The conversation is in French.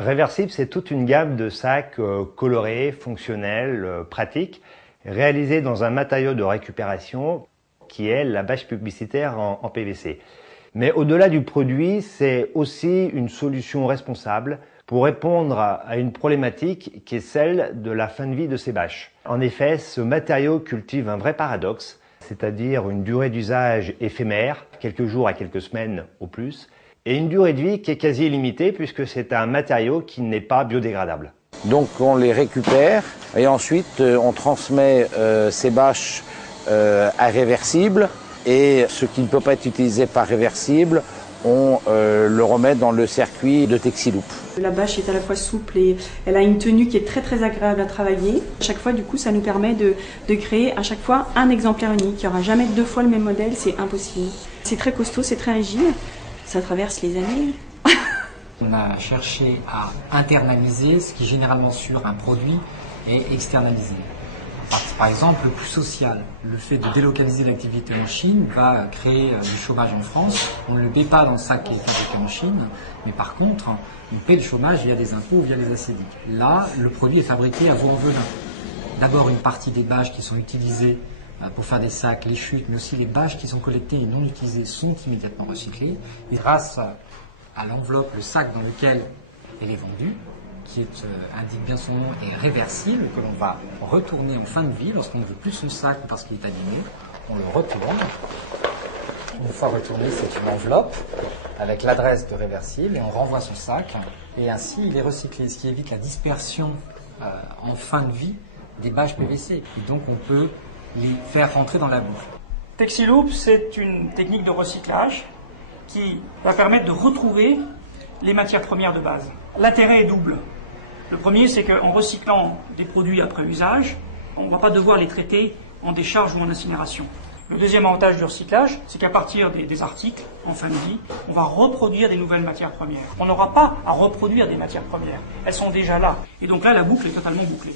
Réversible, c'est toute une gamme de sacs colorés, fonctionnels, pratiques, réalisés dans un matériau de récupération qui est la bâche publicitaire en PVC. Mais au-delà du produit, c'est aussi une solution responsable pour répondre à une problématique qui est celle de la fin de vie de ces bâches. En effet, ce matériau cultive un vrai paradoxe, c'est-à-dire une durée d'usage éphémère, quelques jours à quelques semaines au plus, et une durée de vie qui est quasi illimitée puisque c'est un matériau qui n'est pas biodégradable. Donc on les récupère et ensuite on transmet ces bâches à réversible, et ce qui ne peut pas être utilisé par réversible, on le remet dans le circuit de Texiloop. La bâche est à la fois souple et elle a une tenue qui est très agréable à travailler. À chaque fois, du coup, ça nous permet de créer à chaque fois un exemplaire unique. Il n'y aura jamais deux fois le même modèle, c'est impossible. C'est très costaud, c'est très rigide, ça traverse les années. On a cherché à internaliser ce qui généralement sur un produit est externalisé. Par exemple, le coût social, le fait de délocaliser l'activité en Chine va créer du chômage en France. On ne le paie pas dans le sac qui est fabriqué en Chine, mais par contre, on paie le chômage via des impôts ou via des ACD. Là, le produit est fabriqué à Vaux-en-Velin. D'abord, une partie des bâches qui sont utilisées pour faire des sacs, les chutes, mais aussi les bâches qui sont collectées et non utilisées sont immédiatement recyclées. Et grâce à l'enveloppe, le sac dans lequel elle est vendue, qui indique bien son nom, est réversible, que l'on va retourner en fin de vie lorsqu'on ne veut plus son sac parce qu'il est abîmé. On le retourne. Une fois retourné, c'est une enveloppe avec l'adresse de réversible et on renvoie son sac. Et ainsi, il est recyclé, ce qui évite la dispersion en fin de vie des bâches PVC. Et donc, on peut les faire rentrer dans la boucle. Texiloop, c'est une technique de recyclage qui va permettre de retrouver les matières premières de base. L'intérêt est double. Le premier, c'est qu'en recyclant des produits après usage, on ne va pas devoir les traiter en décharge ou en incinération. Le deuxième avantage du recyclage, c'est qu'à partir des articles en fin de vie, on va reproduire des nouvelles matières premières. On n'aura pas à reproduire des matières premières. Elles sont déjà là. Et donc là, la boucle est totalement bouclée.